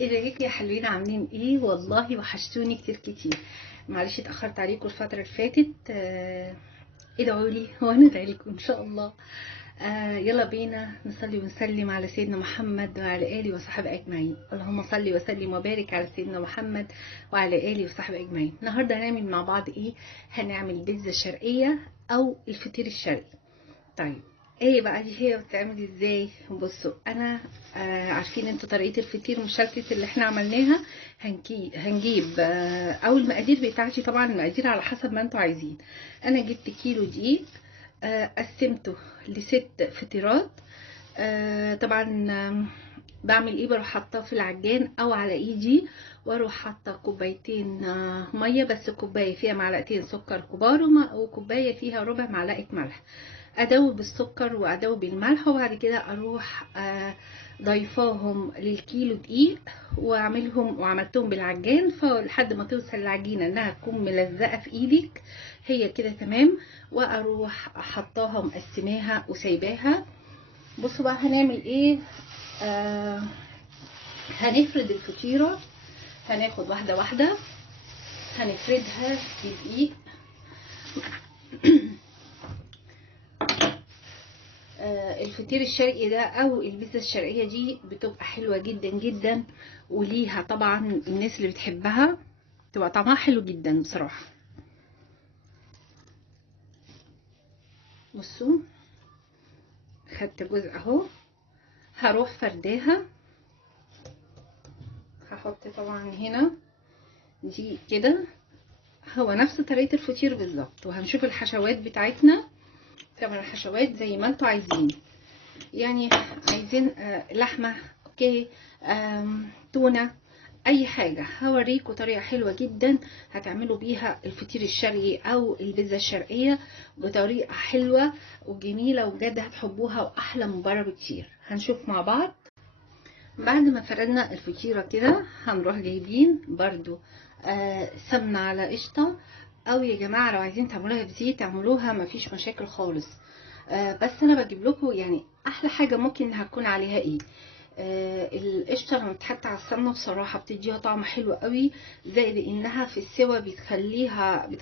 ازيكم يا حلوين؟ عاملين ايه؟ والله وحشتوني كتير كتير. معلش اتاخرت عليكم الفتره اللي فاتت. ادعوا لي وانا ادعي لكم ان شاء الله. يلا بينا نصلي ونسلم على سيدنا محمد وعلى اله وصحبه اجمعين. اللهم صل وسلم وبارك على سيدنا محمد وعلى اله وصحبه اجمعين. النهارده هنعمل مع بعض ايه؟ هنعمل بيتزا شرقيه او الفطير الشرقي. طيب، ايه بقى دي؟ هي بتتعمل ازاي؟ بصوا انا عارفين انتوا طريقه الفطير مشلتت اللي احنا عملناها. هنجيب او المقادير بتاعتي، طبعا المقادير على حسب ما انتوا عايزين. انا جبت كيلو دقيق، قسمته ل6 فطيرات. طبعا بعمل ايه؟ بروح حاطاه في العجان او على ايدي، واروح حاطه كوبايتين ميه، بس كوبايه فيها معلقتين سكر كبار وكوبايه فيها ربع معلقه ملح. ادوب السكر وادوب الملح، وبعد كده اروح ضيفاهم للكيلو دقيق وعملتهم بالعجان فلحد ما توصل العجينه انها تكون ملزقه في ايدك. هي كده تمام. واروح حطاها مقسماها وسايباها. بصوا بقى هنعمل ايه. هنفرد الفطيره. هناخد واحده واحده هنفردها بدقيق. الفطير الشرقي ده او البيتزا الشرقيه دي بتبقى حلوه جدا جدا، وليها طبعا الناس اللي بتحبها تبقى طعمها حلو جدا بصراحه. بصوا خدت جزء اهو، هروح فرداها. هحط طبعا هنا دي كده، هو نفس طريقه الفطير بالظبط. وهنشوف الحشوات بتاعتنا. طبعا الحشوات زي ما انتوا عايزين، يعني عايزين لحمه اوكي، تونه، اي حاجه. هوريكم طريقه حلوه جدا هتعملوا بيها الفطير الشرقي او البيتزا الشرقيه بطريقه حلوه وجميله، وبجد هتحبوها واحلى من بره بكتير. هنشوف مع بعض. بعد ما فردنا الفطيره كده هنروح جايبين برضو سمنه على قشطه، او يا جماعه لو عايزين تعملوها بزيت اعملوها، مفيش مشاكل خالص. بس انا بجيب لكم يعني احلى حاجه ممكن هتكون عليها ايه. القشطه لما بتتحط على السمنه بصراحه بتديها طعم حلو قوي، زائد انها في السوا بتخلي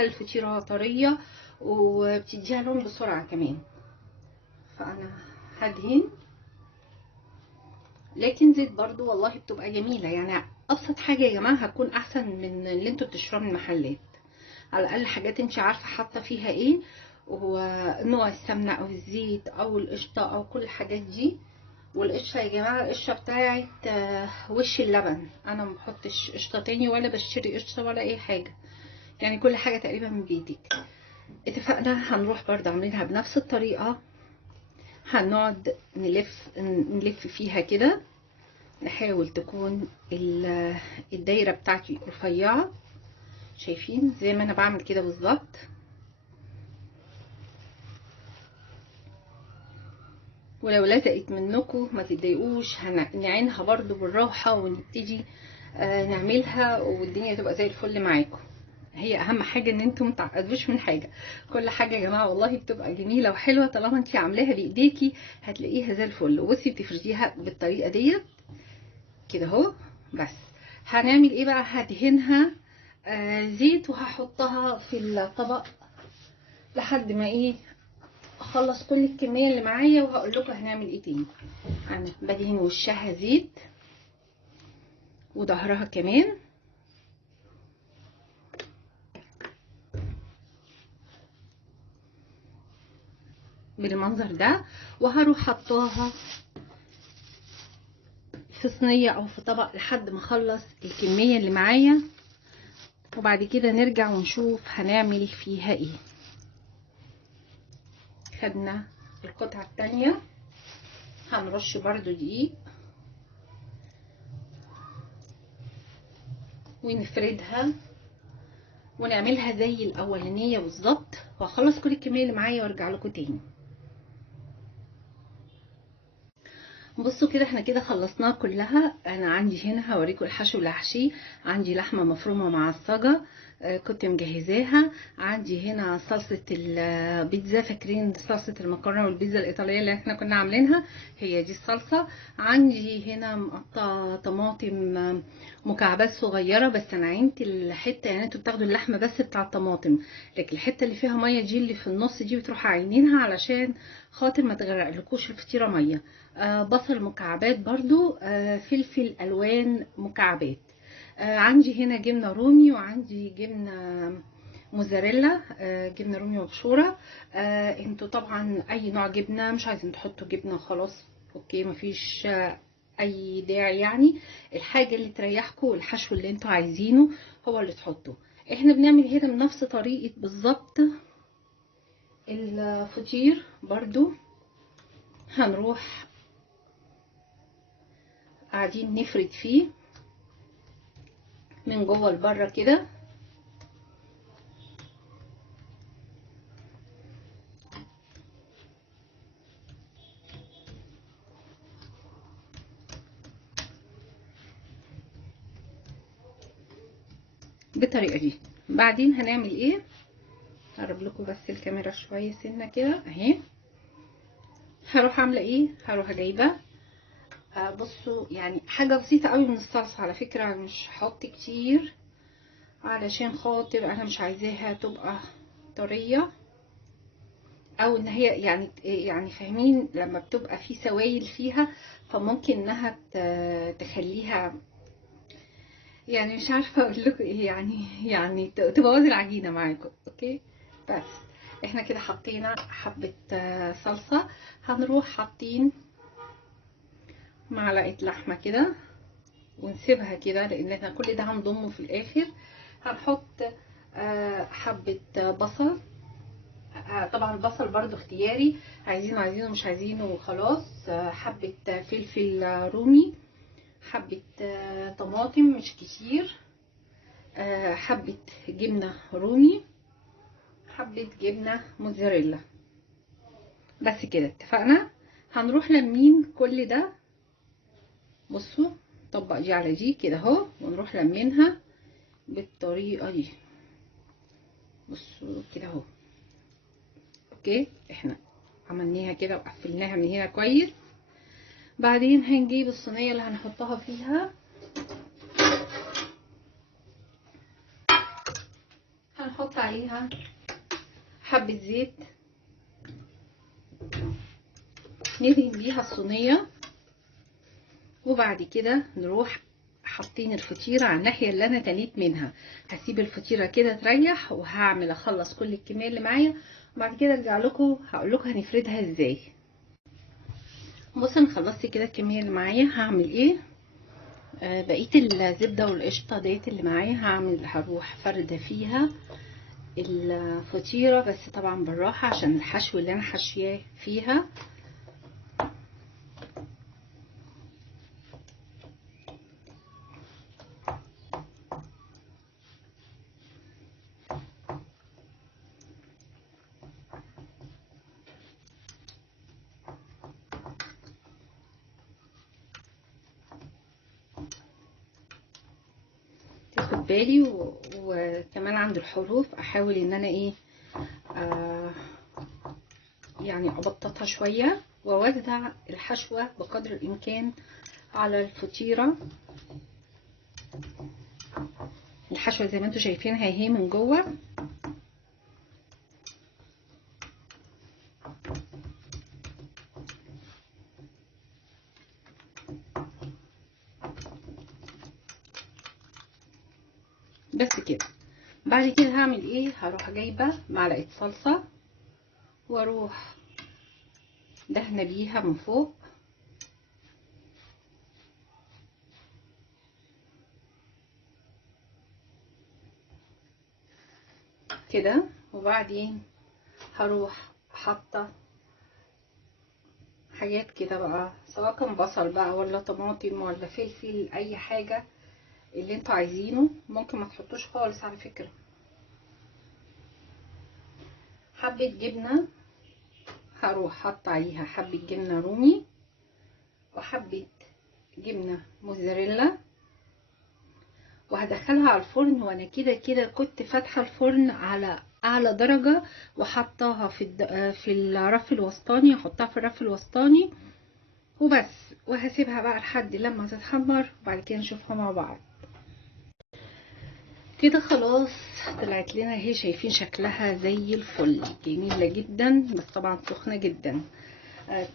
الفطيره طريه، وبتديها لون بسرعه كمان. فانا هدهن، لكن زيت برضو والله بتبقى جميله. يعني ابسط حاجه يا جماعه هتكون احسن من اللي انتوا بتشتروها من المحلات. على الاقل حاجات انت عارفه حاطه فيها ايه، ونوع السمنه او الزيت او القشطه او كل الحاجات دي. والقشطه يا جماعه القشطه بتاعت وش اللبن، انا ما بحطش قشطه تاني ولا بشتري قشطه ولا اي حاجه، يعني كل حاجه تقريبا من بيتك. اتفقنا. هنروح برضه عاملينها بنفس الطريقه. هنقعد نلف فيها كده، نحاول تكون الدايره بتاعتي رفيعه. شايفين زي ما انا بعمل كده بالظبط. ولو لزقت منكم ما تتضايقوش، هنعينها برضو بالراحه ونبتدي نعملها والدنيا تبقى زي الفل معاكم. هي اهم حاجه ان انتم متعقدوش من حاجه. كل حاجه يا جماعه والله بتبقى جميله وحلوه طالما انت عاملاها بايديكي، هتلاقيها زي الفل. وبصي بتفرديها بالطريقه ديت كده اهو. بس هنعمل ايه بقى؟ هدهنها زيت وهحطها في الطبق لحد ما ايه اخلص كل الكميه اللي معايا، وهقول لكم هنعمل ايه تاني. انا بدهن وشها زيت وظهرها كمان بالمنظر ده، وهروح حطاها في صينيه او في طبق لحد ما اخلص الكميه اللي معايا، وبعد كده نرجع ونشوف هنعمل فيها ايه. خدنا القطعه التانية، هنرش برضو دقيق ونفردها ونعملها زي الاولانيه بالظبط، وهخلص كل الكميه اللي معايا وارجع لكم تاني. بصوا كده احنا كده خلصناها كلها. انا عندي هنا هوريكم الحشو اللي هحشيه. عندي لحمه مفرومه معصجه كنت مجهزاها. عندي هنا صلصه البيتزا، فاكرين صلصه المكرونه والبيتزا الايطاليه اللي احنا كنا عاملينها؟ هي دي الصلصه. عندي هنا مقطع طماطم مكعبات صغيره، بس انا عينت الحته، يعني انتوا بتاخدوا اللحمه بس بتاع الطماطم، لكن الحته اللي فيها ميه دي اللي في النص دي بتروحوا عينينها علشان خاطر ما تغرقلكوش الفطيره ميه. بصل مكعبات برضو، فلفل الوان مكعبات. عندي هنا جبنه رومي، وعندي جبنه موزاريلا، جبنه رومي مبشوره. انتوا طبعا اي نوع جبنه، مش عايزين تحطوا جبنه خلاص اوكي، مفيش اي داعي يعني. الحاجه اللي تريحكم والحشو اللي انتوا عايزينه هو اللي تحطوه. احنا بنعمل هنا بنفس طريقه بالظبط الفطير برضو. هنروح قاعدين نفرد فيه من جوه لبره كده. بالطريقه دي. بعدين هنعمل ايه؟ هقرب لكم بس الكاميرا شويه سنه كده اهي. هروح عامله ايه؟ هروح جايبه بصوا يعني حاجه بسيطه قوي من الصلصه على فكره، مش هحط كتير علشان خاطر انا مش عايزاها تبقى طريه، او ان هي يعني فاهمين لما بتبقى في سوائل فيها فممكن انها تخليها، يعني مش عارفه اقول لكم ايه، يعني تبوظ العجينه معاكم اوكي. بس احنا كده حطينا حبه صلصه. هنروح حاطين معلقه لحمه كده ونسيبها كده، لان احنا كل ده هنضمه في الاخر. هنحط حبه بصل. طبعا البصل برضو اختياري، عايزينه مش عايزينه خلاص. حبه فلفل رومي، حبه طماطم مش كتير، حبة جبنة رومي، حبة جبنة موتزاريلا. بس كده اتفقنا. هنروح لمين كل ده. بصوا طبق دي على دي كده اهو، ونروح لمينها بالطريقة دي. بصوا كده اهو اوكي. احنا عملناها كده وقفلناها من هنا كويس. بعدين هنجيب الصينية اللي هنحطها فيها، هنحط عليها حبة زيت ندهن بيها الصينية. وبعد كده نروح حاطين الفطيرة على الناحية اللي انا تنيت منها. هسيب الفطيرة كده تريح، وهعمل اخلص كل الكمية اللي معايا، وبعد كده ارجع لكم هقول لكم هنفردها ازاي. بصوا انا خلصت كده الكمية اللي معايا. هعمل ايه؟ بقية الزبدة والقشطة ديت اللي معايا هروح فردة فيها الفطيرة، بس طبعا بالراحة عشان الحشو اللي انا حشياه فيها. تاخد بالي وكمان عند الحروف احاول ان انا ايه يعني ابططها شوية، واوزع الحشوة بقدر الامكان على الفطيرة. الحشوة زي ما انتم شايفينها اهي من جوه. بس كده. بعد كده هعمل ايه؟ هروح جايبة معلقة صلصة واروح دهنة بيها من فوق كده. وبعدين هروح حاطة حاجات كده بقى، سواء كان بصل بقى ولا طماطم ولا فلفل، اي حاجة اللي انتوا عايزينه. ممكن ما تحطوش خالص على فكرة. حبة جبنة، هروح حاطة عليها حبة جبنة رومي وحبة جبنة موزاريلا، وهدخلها على الفرن. وانا كده كده كنت فاتحة الفرن على اعلى درجة وحطاها في الرف الوسطاني، هحطها في الرف الوسطاني وبس، وهسيبها بقى لحد لما تتحمر وبعد كده نشوفها مع بعض. كده خلاص طلعت لنا اهي، شايفين شكلها زي الفل، جميلة جدا، بس طبعا سخنة جدا.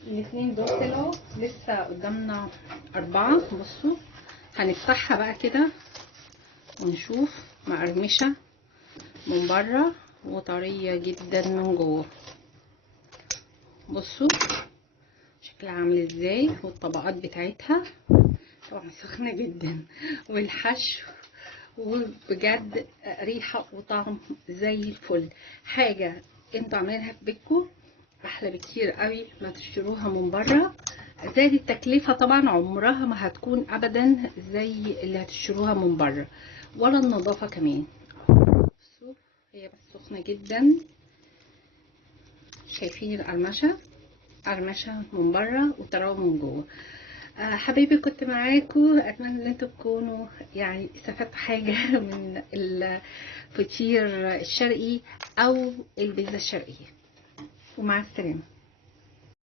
الاتنين دول طلعوا، لسه قدامنا 4. بصوا هنفتحها بقى كده ونشوف، مقرمشة من بره وطرية جدا من جوه. بصوا شكلها عامل ازاي، والطبقات بتاعتها طبعا سخنة جدا، والحشو وبجد ريحة وطعم زي الفل. حاجة انتوا عاملينها في بيتكم احلى بكتير قوي ما تشتروها من بره، زائد التكلفة طبعا عمرها ما هتكون ابدا زي اللي هتشتروها من بره، ولا النظافة كمان. بصوا هي بس سخنة جدا، شايفين القرمشة، قرمشة من بره وطراوة من جوه. حبايبي كنت معاكم، اتمنى ان انتوا تكونوا يعني استفدتوا حاجة من الفطير الشرقي او البيتزا الشرقية، ومع السلامة.